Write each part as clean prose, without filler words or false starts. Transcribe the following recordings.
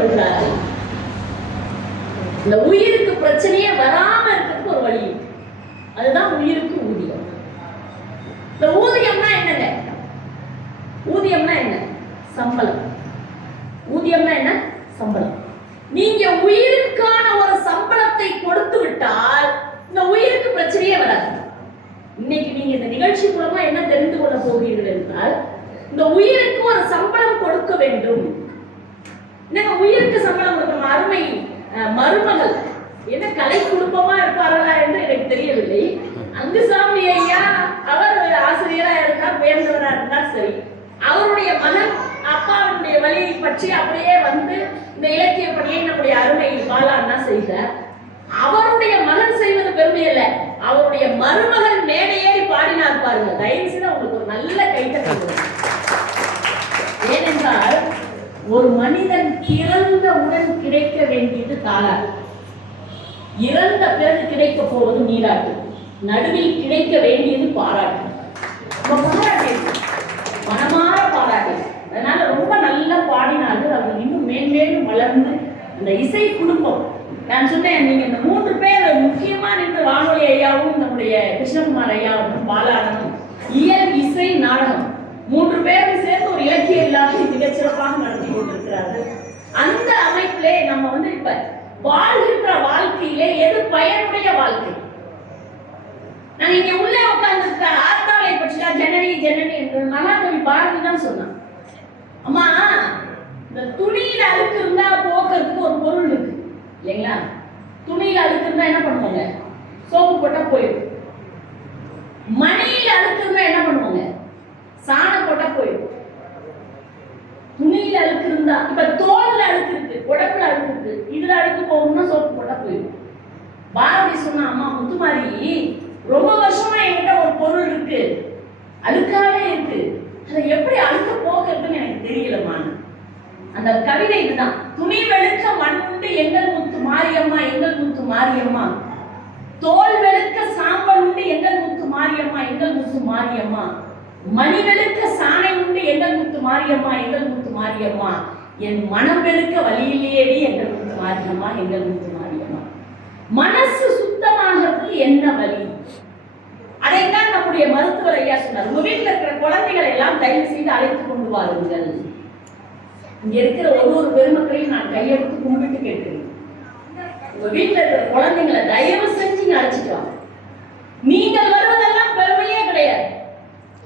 வருகிறார்கள். இந்த உயிருக்கு பிரச்சனையே வராம இருக்கிறதுக்கு ஒரு வழி, அதுதான் உயிருக்கு ஊதியம். இந்த ஊதியம்னா என்னங்க? ஊதியம்னா என்ன? சம்பளம். ஊதியம்னா என்ன? சம்பளம். நீங்க உயிருக்கான ஒரு சம்பளத்தை கொடுத்து விட்டால் இந்த உயிருக்கு பிரச்சனையே வராது. இன்னைக்கு நீங்க இந்த நிகழ்ச்சி மூலமா என்ன தெரிந்து கொள்ள போகிறீர்கள் என்றால், இந்த உயிருக்கு ஒரு சம்பளம் கொடுக்க வேண்டும். என்னங்க உயிருக்கு சம்பளம் கொடுக்கணும்? அருமை மருமகள் என்ன கலை குடும்பமா இருப்பார்களா என்று எனக்கு தெரியவில்லை. அங்குசாமி ஐயா அவர் ஆசிரியரா இருந்தார், உயர்ந்தவரா இருந்தார், சரி. அவருடைய மகன் அப்பாவுடைய வழியை பற்றி அப்படியே வந்து இந்த இலக்கிய பணியை நம்முடைய அருமை பாலாண்ணா செய்தார். அவருடைய மகன் செய்வது பெருமை இல்லை, அவருடைய மருமகன் மேடையேறி பாடினார் பாருங்க. தயவு செய்து அவங்களுக்கு ஒரு நல்ல கைத்தட்டல். ஏனென்றால் ஒரு மனிதன் இறந்தவுடன் கிடைக்க வேண்டியது தாளாட்டு, இறந்த பிறகு கிடைக்க போவது நீராட்டு, நடுவில் கிடைக்க வேண்டியது பாராட்டு. பாராட்டு மனமாற பாராட்டு. அதனால ரொம்ப நல்லா பாடினார்கள். அவர் இன்னும் மேன்மேலும் வளர்ந்து அந்த இசை குடும்பம். நான் சொன்னேன், நீங்க இந்த 3 பேர் முக்கியமா நின்று வானொலி ஐயாவும் நம்முடைய கிருஷ்ணகுமார் ஐயாவும் பாலாளனும் இயல் இசை நாடகம் 3 பேரும் சேர்ந்து ஒரு இலக்கிய இல்லாத மிகச்சிறப்பாக நடத்தி கொண்டிருக்கிறார்கள். அந்த அமைப்பிலே நம்ம இப்ப வாழ்கின்ற வாழ்க்கையிலே எது பயனுடைய வாழ்க்கை? நான் இங்க உள்ள உட்கார்ந்து ஆத்தாளை பற்றியா ஜனனி ஜனனி என்று மகாகவி பாரதி தான் சொன்னான். அம்மா, இந்த துணியில அழுக்கு இருந்தா போக்குறதுக்கு ஒரு பொருள் இருக்கு இல்லைங்களா? துணியில அழுக்கு இருந்தா என்ன பண்ணுவாங்க? சோப்பு போட்டா போயிடும். மணியில அழுக்கு இருந்தா என்ன பண்ணுவாங்க? சாணம் போட்டா போயிடும். துணியில அழுக்கு இருந்தா, இப்ப தோல்ல அழுக்கு இருக்கு, உடம்புல அழுக்கு இருக்கு, இதுல அழுக்கு போகணும்னா சோப்பு போட்டா போயிடும். பாரதி சொன்னா, அம்மா முத்துமாரி, ரொம்ப வருஷமா என்கிட்ட ஒரு பொருள் இருக்கு, அழுக்காவே இருக்கு, அதை எப்படி அழுக்க போக்குறதுன்னு எனக்கு தெரியலம்மா. அந்த கவிதை இதுதான். துணி வெளுக்க மண்ணுண்டு எங்கள் முத்து மாரியம்மா, எங்கள் முத்து மாரியம்மா. தோல் வெளுக்க சாம்பல் உண்டு எங்கள் முத்து மாரியம்மா, எங்கள் முத்து மாரியம்மா. மணி வெளுக்க சாணை உண்டு எங்கள் முத்து மாரியம்மா, எங்கள் முத்து மாரியம்மா. என் மனம் வெளுக்க வழியிலேயே எங்கள் முத்து மாரியம்மா, எங்கள் முத்து மாரியம்மா. மனசு சுத்தமாகிறதுக்கு என்ன வழி? அதைத்தான் நம்முடைய மருத்துவர் ஐயா சொன்னார். உங்க வீட்டில் இருக்கிற குழந்தைகளை எல்லாம் தயவு செய்து அழைத்து கொண்டு வாருங்கள். இங்க இருக்கிற ஒரு பெருமக்களையும் நான் கையெடுத்து கும்பிட்டு கேட்கிறேன். உங்க வீட்டில் இருக்கிற குழந்தைங்களை தயவு செஞ்சு அழைச்சிட்டு வாங்க. நீங்கள் வருவதெல்லாம் பெருமையே கிடையாது.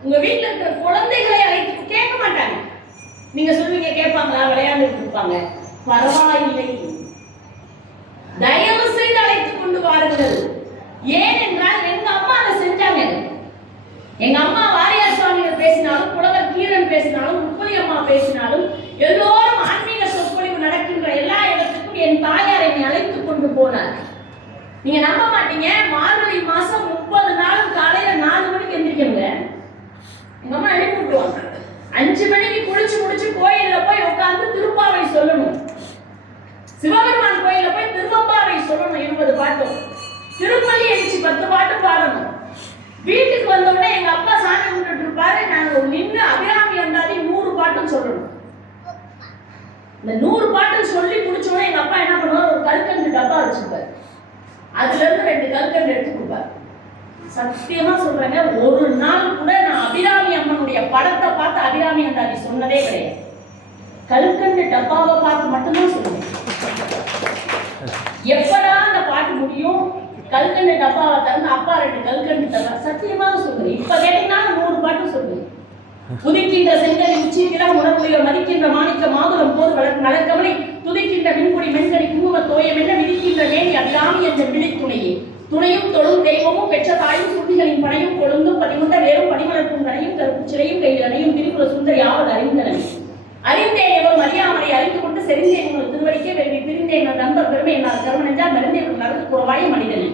உங்க வீட்டில் இருக்கிற குழந்தைகளை அழைத்து கேட்க மாட்டாங்க. நீங்க சொல்வீங்க கேட்பாங்களா? விளையாண்டுட்டு இருப்பாங்க. பரவாயில்லை, தயவு செய்து அழைத்துக் கொண்டு வாருங்கள். ஏனென்றால் எங்க அம்மா அதை செஞ்சாங்க. எங்க அம்மா வாரியார் சுவாமிகள் பேசினாலும், புலவர் கீரன் பேசினாலும், முப்பதி அம்மா பேசினாலும், எல்லோரும் ஆன்மீக சொற்பொழிவு நடக்கின்ற எல்லா இடத்துக்கும் என் தாயார் என்னை அழைத்துக் கொண்டு போனார். நீங்க நம்ப மாட்டீங்க, மார்கழி மாசம் 30 நாளும் காலையில 4 மணிக்கு எந்திரிக்கணுங்க. எங்க அம்மா எழுப்பி விட்டுருவாங்க. 5 மணிக்கு குளிச்சு முடிச்சு கோயில்ல போய் உட்கார்ந்து திருப்பாவை சொல்லணும். சிவபெருமான் கோயில்ல போய் திருவம்பாவை சொல்லணும் 20 பாட்டும். திருப்பள்ளி எழுச்சி 10 பாட்டு பாடணும். வீட்டுக்கு வந்த உடனே எங்க அப்பா சாமி கும்பிட்டு இருப்பாரு. நாங்க நின்று அபிராமி அந்தாதி 100 பாட்டும் சொல்லணும். இந்த 100 பாட்டும் சொல்லி முடிச்ச உடனே எங்க அப்பா என்ன பண்ணுவார்? ஒரு கல்கண்டு டப்பா வச்சிருப்பாரு. அதுல இருந்து 2 கல்கண்டு எடுத்து கொடுப்பாரு. சத்தியமா சொல்றேங்க, ஒரு நாள் கூட நான் அபிராமி அம்மனுடைய படத்தை பார்த்து அபிராமி அந்தாதி சொன்னதே கிடையாது. கல்கண்டு டப்பாவை பார்த்து மட்டும்தான் சொல்லுவேன். எப்படா அந்த பாட்டு முடியும்? கல்கண்டு டப்பாவை திறந்து அப்பா 2 கல்கண்டு டப்பா. சத்தியமாக சொல்றேன், இப்ப கேட்டீங்கன்னா 100 பாட்டு சொல்லுவேன். புதிக்கின்ற செங்கனி உச்சிக்கிற உணர்வுடைய மதிக்கின்ற மாணிக்க மாதுளம் போது வளர்க்கவனை துதிக்கின்ற மின்குடி மென்கனி குங்கும தோயம் என்ன விதிக்கின்ற மேனி அபிராமி என்ற விழித்துணையே. துணையும் தொழும் தெய்வமும் பெற்ற தாயும் சுட்டிகளின் பனையும் கொழுந்தும் பதிமுண்ட வேறும் பனிமலர்க்கும் கனையும் கருப்பு சிறையும் கையில் அணையும் திரிபுர சுந்தரி ஆவது அறிந்தன. அறிந்தேன் எவரும் அறியாமலை அறிந்து கொண்டு செறிந்தேன் உங்கள் திருவடிக்கே வெறுவி பிரிந்தேன் நண்பர் பெருமை என்னால் கருமனென்றால் மருந்தேன் நடந்து குறவாய மனிதனே.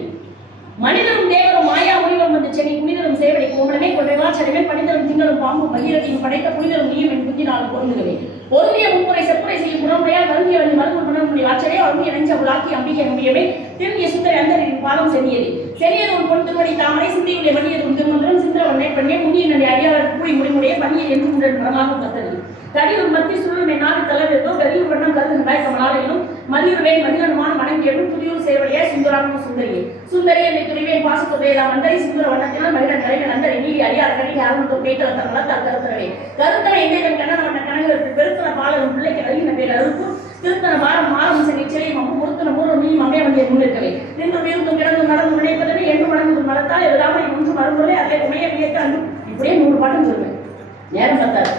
மனிதரும் தேவரும் மாயா முனிவரும் வந்து செடி புனிதரும் சேவலை கோமலமே கொள்ளைவா சடைமே பனிதரும் திங்களும் பாம்பும் மகிழத்தையும் படைத்த புனிதரும் நீயும் என் குஞ்சினாலும் பொருந்துகவே. பொருந்திய மும்முறை செப்புரை செய்யும் குணமுறையால் வருந்திய வந்து மருந்து மனமுடைய ஆச்சரே அருந்திய நெஞ்ச உலாக்கி அம்பிகை முடியவே திரும்பிய சுந்தரி அந்தரின் பாலம் சென்னியது. சென்னியது உன் பொன் திருவடி தாமரை சிந்தியுடைய மணியது உன் திருமந்திரம் சிந்திரவண்ணை பெண்ணே முனிய நடி அடியாளர் கூடி முடிமுடைய பணியை என்று உடன் மரமாக கத்தது. கடியூர் மத்தி சுழல் நாடு தலைவர்களோ கடியூர் வண்ணம் கருதுகின்றாய் கமலாலை மதுரவேன் மதினமான மனைவி எவ்வளவு புதியூர் சேவலையே சுந்தரான சுந்தரியே சுந்தரி என்னை துணிவேன் பாசத்துறையெல்லாம் மந்தரி சுந்தர வண்ணத்தினால் மகிழன் தலைவன் அந்தரி நீதி அடியார் கடி ஆரம்பத்தோடு கேட்டல தரலாம் கருத்தரவே கருத்தனை எந்தேதன் கண்ணன் வண்ண கணங்களுக்கு பெருத்தன பாலரும் பிள்ளைக்கு அழகின பேர் அழுக்கும் திருத்தன வாரம் மாறம் சரி செடியும் அம்மா முறுத்தன மூலம் நீயும் அம்மைய வண்டியை முன்னிற்கவே நின்று வீழ்ந்தும் கிடந்து நடந்து நினைப்பதனை எண்ணு வழங்கும் மலத்தால் எழுதாமல் ஒன்று மறுமுறை அதே உமைய வியக்க அன்பு இப்படியே 3 பாட்டும் சொல்லுவேன். நேரம் பத்தாது.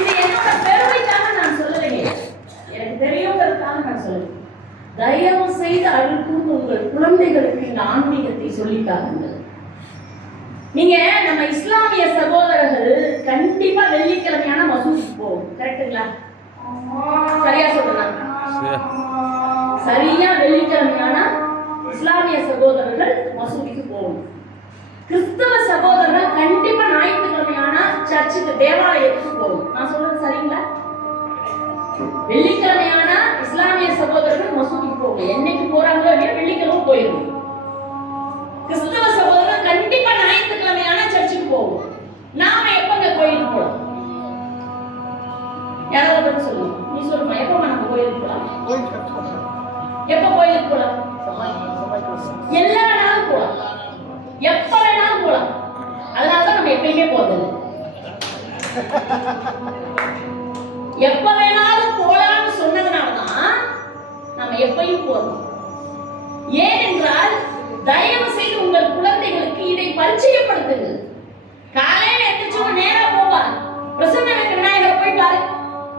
இது என்னோட பெருமைக்காக நான் சொல்லலையே, எனக்கு தெரியுங்கிறதுக்காக நான் சொல்லுவேன். தயவு செய்து அழுக்கும் உங்கள் குழந்தைகளுக்கு இந்த ஆன்மீகத்தை சொல்லித்தாருங்கள். நீங்க நம்ம இஸ்லாமிய சகோதரர்கள் கண்டிப்பா வெள்ளிக்கிழமையான மசூதிக்கு போவோம். கரெக்டுங்களா? சரியா சொல்றாங்க. சரியா வெள்ளிக்கிழமையான இஸ்லாமிய சகோதரர்கள் மசூதிக்கு போவோம். கிறிஸ்தவ சகோதரர்கள் கண்டிப்பா ஞாயிற்றுக்கிழமையான சர்ச்சுக்கு தேவாலயத்துக்கு போவோம். நான் சொல்றது சரிங்களா? வெள்ளிக்கிழமையான இஸ்லாமிய சகோதரர்கள் மசூதிக்கு போவோம். என்னைக்கு போறாங்களோ இல்லையா வெள்ளிக்கிழமை போயிடும். கிறிஸ்தவ சகோதரர்கள் கண்டிப்பா ஞாயிற்றுக்கிழமையான சர்ச்சுக்கு போவோம். நாம எப்பங்க கோயிலுக்கு போலாம்? யாராவது சொல்லுங்க. நீ சொல்லுமா, எப்ப நம்ம கோயிலுக்கு போலாம்? எப்ப கோயிலுக்கு போலாம்? எல்லா நாளும் போலாம், எப்ப வேணாலும் போலாம். அதனாலதான் நம்ம எப்பயுமே போறது. எப்ப வேணாலும் போலாம்னு சொன்னதுனாலதான் நம்ம எப்பயும் போறோம். ஏனென்றால் தயவு செய்து உங்கள் குழந்தைகளுக்கு இதை பரிச்சயப்படுத்துங்கள். காலையில எந்திரிச்சோம் நேரா போவார் பிரசன்ன விநாயகரை போய் பாரு.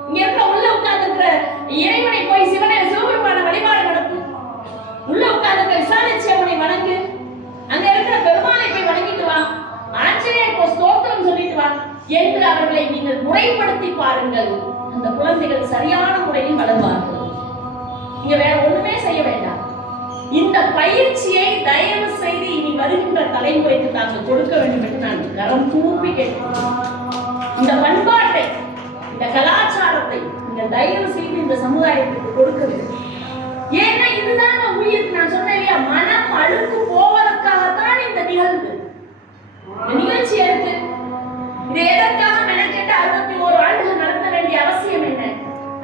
இங்க இருக்க உள்ள உட்கார்ந்து இருக்கிற இறைவனை போய் சிவபெருமான வழிபாடு நடத்து. உள்ள உட்கார்ந்து விசாலிச்சவனை வணங்கு. அங்க இருக்கிற பெருமாளை போய் வணங்கிட்டு வா. ஆஞ்சநேயர் போய் ஸ்தோத்திரம் சொல்லிட்டு வா என்று அவர்களை நீங்கள் முறைப்படுத்தி பாருங்கள். அந்த குழந்தைகள் சரியான முறையில் வளர்வார்கள். நீங்க வேற ஒண்ணுமே செய்ய வேண்டாம். இந்த பயிற்சியை தயவு செய்து இனி வருகின்ற தலைமுறைக்கு தாங்கள் கொடுக்க வேண்டும் என்று நான் கரம் கூப்பி கேட்கிறேன். இந்த பண்பாட்டை, இந்த கலாச்சாரத்தை இந்த தயவு செய்து இந்த சமுதாயத்துக்கு கொடுக்க வேண்டும். ஏன்னா இதுதான் உயிர். நான் சொன்னேன் இல்லையா, மனம் அழுக்கு போவதற்காகத்தான் இந்த நிகழ்வு, இந்த நிகழ்ச்சி இருக்கு. இது எதற்காக மெனக்கெட்டு 61 ஆண்டுகள் நடத்த வேண்டிய அவசியம் என்ன?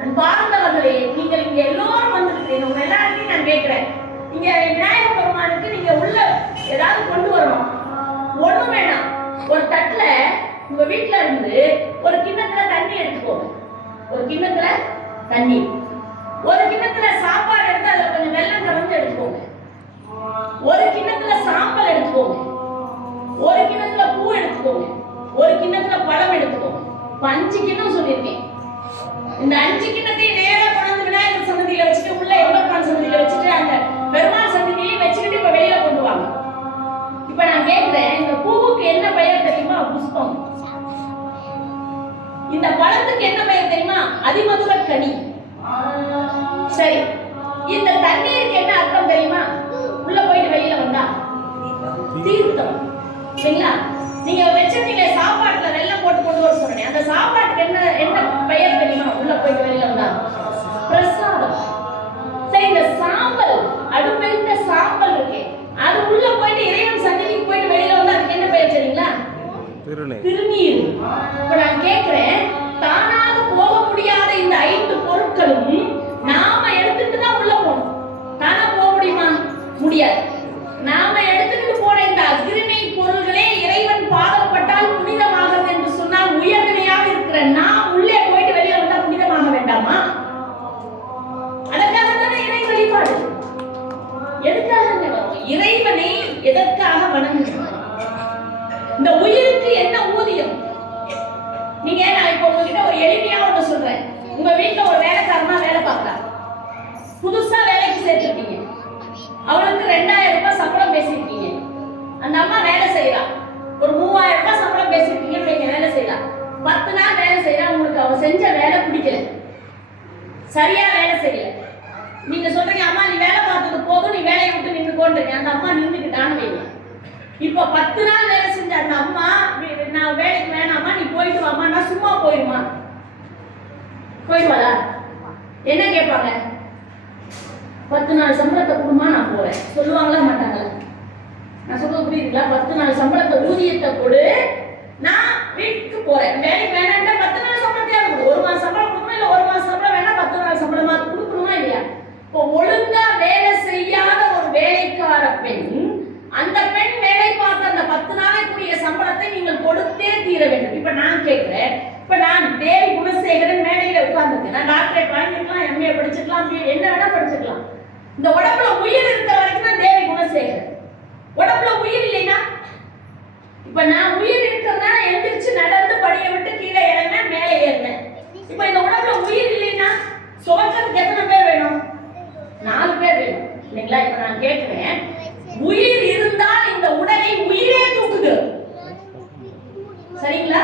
அன்பார்ந்தவர்களே, நீங்கள் இங்க எல்லோரும் வந்திருக்கீங்க. உங்க எல்லாருக்கும் நான் கேட்கிறேன், நீங்க விநாயகர் பெருமானுக்கு நீங்க உள்ள ஏதாவது கொண்டு வரணும். ஒண்ணும் வேணாம், ஒரு தட்டுல உங்க வீட்டுல இருந்து ஒரு கிண்ணத்துல தண்ணி எடுத்துக்கோங்க. ஒரு கிண்ணத்துல தண்ணி, ஒரு கிண்ணத்துல சாப்பாடு எடுத்து அதுல கொஞ்சம் வெல்லம் கலந்து எடுத்துக்கோங்க. ஒரு கிண்ணத்துல சாம்பல் எடுத்துக்கோங்க. ஒரு கிண்ணத்துல பூ எடுத்துக்கோங்க. ஒரு கிண்ணத்துல பழம் எடுத்துக்கோங்க. 5 கிண்ணம் சொல்லியிருக்கேன். இந்த 5 கிண்ணத்தையும் நேரா கொண்டு விநாயகர் சன்னதியில வச்சுட்டு உள்ள எம்பெருமான் சன்னதியில வச்சுட்டு அந்த பெருமாள் சன்னதியிலையும் வச்சுக்கிட்டு இப்ப வெளியில கொண்டு வாங்க. இப்ப நான் கேட்கிறேன், இந்த பூவுக்கு என்ன பெயர் தெரியுமா? புஷ்பம். இந்த பழத்துக்கு என்ன பெயர் தெரியுமா? அதிமதுர கனி. சரி, இந்த தண்ணீருக்கு என்ன அர்த்தம் தெரியுமா? உள்ள போயிட்டு வெளியில வந்தா தீர்த்தம். சரிங்களா? நீங்க வச்சிருந்தீங்க சாப்பாட்டுல வெல்லம் போட்டு கொண்டு வர சொன்னேன். அந்த சாப்பாட்டுக்கு என்ன பெயர் தெரியுமா? உள்ள போயிட்டு வெளியில வந்தா பிரசாதம். சரி, இந்த சாம்பல், அடுப்பெரிந்த சாம்பல் இருக்கு, அது உள்ள போயிட்டு இறைவன் சன்னதிக்கு போயிட்டு வெளியில வந்தா அதுக்கு என்ன பெயர் தெரியுங்களா? திருநீர். இப்ப நான் கேட்கிறேன், தானாக போக முடியாத இந்த 5 பொருட்களும் நாம எடுத்துட்டு தான் உள்ள போகணும். தானா போக முடியுமா? முடியாது. நாம எடுத்துட்டு போன இந்த அக்ரிணை பொருள்களே இறைவன் பாதப்பட்டால் புனிதமாகிறது என்று சொன்னால் உயர்நிலையாக இருக்கிற நாம் உள்ளே போயிட்டு வெளியே வந்தா புனிதமாக வேண்டாமா? அதற்காக தானே இறை வழிபாடு. எதுக்காக வரும்? இறைவனை எதற்காக வணங்குகிறோம்? இந்த உயிருக்கு என்ன ஊதியம்? நீங்க, நான் இப்ப உங்ககிட்ட ஒரு எளிமையா ஒண்ணு சொல்றேன். உங்க வீட்டுல ஒரு வேலைக்காரனா வேலை பார்க்கறா, புதுசா வேலைக்கு சேர்த்திருக்கீங்க. அவளுக்கு 2000 ரூபாய் சம்பளம் பேசிருக்கீங்க. அந்த அம்மா வேலை செய்யறா, ஒரு 3000 ரூபாய் சம்பளம் பேசிருக்கீங்கன்னு நீங்க வேலை செய்யறா. 10 நாள் வேலை செய்யறா, உங்களுக்கு அவ செஞ்ச வேலை பிடிக்கல, சரியா வேலை செய்யல. நீங்க சொல்றீங்க, அம்மா நீ வேலை பார்த்தது போதும், நீ வேலையை விட்டு நின்னுக்கோன்றீங்க. அந்த அம்மா நின்றுக்கிட்டான்னு வைங்க. இப்ப 10 நாள் வேலை செஞ்ச அந்த அம்மா, நான் வேலைக்கு வேணாமா, நீ போயிட்டு வாமா, நான் சும்மா போயிடுமா? போயிடுவாளா? என்ன கேட்பாங்க? 10 நாள் சம்பளத்தை கொடுமா, நான் போறேன் சொல்லுவாங்களா மாட்டாங்களா? நான் சொல்றது புரியுதுங்களா? 10 நாள் சம்பளத்தை ஊதியத்தை கொடு, நான் வீட்டுக்கு போறேன். வேலைக்கு வேணாண்டா 10 நாள் சம்பளத்தையா கொடுக்கும். 1 மாசம் சம்பளம் கொடுக்கணும், இல்ல 1 மாசம் சம்பளம் வேணா 10 நாள் சம்பளமா கொடுக்கணுமா இல்லையா? BCom என்ன வேணா படிச்சுக்கலாம். இந்த உடம்புல உயிர் இருக்கிற வரைக்கும் தான் தேவி குணசேகரன். உடம்புல உயிர் இல்லைன்னா, இப்ப நான் உயிர் இருக்கிறதுனால எந்திரிச்சு நடந்து படியை விட்டு கீழே இறங்கினேன், மேலே ஏறினேன். இப்ப இந்த உடம்புல உயிர் இல்லைன்னா சுமக்கிறதுக்கு எத்தனை பேர் வேணும்? 4 பேர் வேணும் இல்லைங்களா? இப்ப நான் கேட்கிறேன், உயிர் இருந்தால் இந்த உடலை உயிரே தூக்குகிறது, சரிங்களா?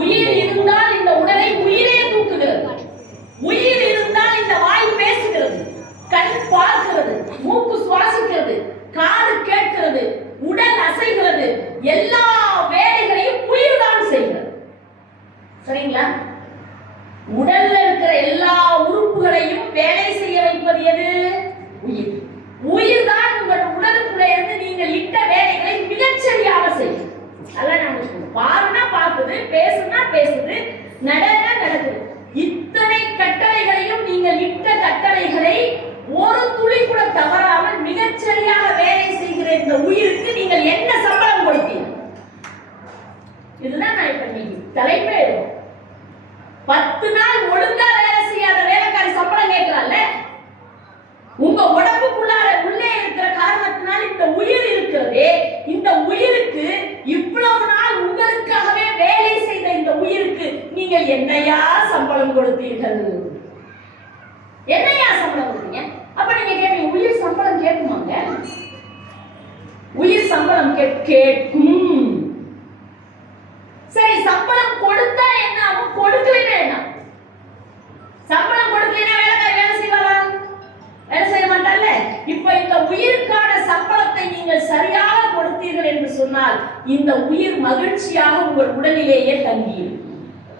உயிர் இருந்தால் இந்த உடலை உயிரே தூக்குகிறது. உயிர் இருந்தால் இந்த வாய் பேசுகிறது, கண் பார்க்கிறது, மூக்கு சுவாசிக்கிறது, காது கேட்கிறது, உடல் அசைகிறது, எல்லா வேலைகளையும் உயிர் தான் செய்கிறது, சரிங்களா? உடல்ல இருக்கிற எல்லா உறுப்புகளையும் வேலை செய்ய வைப்பது எது? உயிர். உயிர் தான் உங்கள் உடலுக்குள்ளே இருந்து நீங்கள் இட்ட வேலைகளை மிகச்சரியாக செய்யும். அதான் நான் சொல்றேன், பாருனா பார்க்குது, பேசுனா பேசுது, நடனா நடக்குது. இத்தனை கட்டளைகளையும் நீங்கள் இட்ட கட்டளைகளை ஒரு துளி கூட தவறாமல் மிகச்சரியாக வேலை செய்கிற இந்த உயிருக்கு நீங்கள் என்ன சம்பளம் கொடுத்தீங்க? இதுதான் நான் இப்ப நீங்க தலைப்பே இருக்கும். 10 நாள் ஒழுங்கா வேலை செய்யாத வேலைக்காரி சம்பளம் கேட்கிறாள்ல, உங்க உடம்புக்குள்ளார உள்ளே இருக்கிற காரணத்தினால் இந்த உயிர் இருக்கிறதே, இந்த உயிருக்கு இவ்வளவு நாள் உங்களுக்காகவே வேலை செய்த இந்த உயிருக்கு நீங்கள் என்னையா சம்பளம் கொடுத்தீர்கள்? என்னையா சம்பளம் கொடுத்தீங்க? அப்ப நீங்க கேட்பீங்க, உயிர் சம்பளம் கேட்குமாங்க? உயிர் சம்பளம் கேட்கும். சரி, சம்பளம் கொடுத்தா என்ன ஆகும்? கொடுக்கலைன்னா என்ன? சம்பளம் கொடுக்கலைன்னா வேலைக்காரி வேலை செய்வாளா? வேலை செய்ய மாட்டால. இப்ப இந்த உயிருக்கான சம்பளத்தை நீங்கள் சரியாக கொடுத்தீர்கள் என்று சொன்னால் இந்த உயிர் மகிழ்ச்சியாக உங்கள் உடலிலேயே தங்கியிருக்கும்.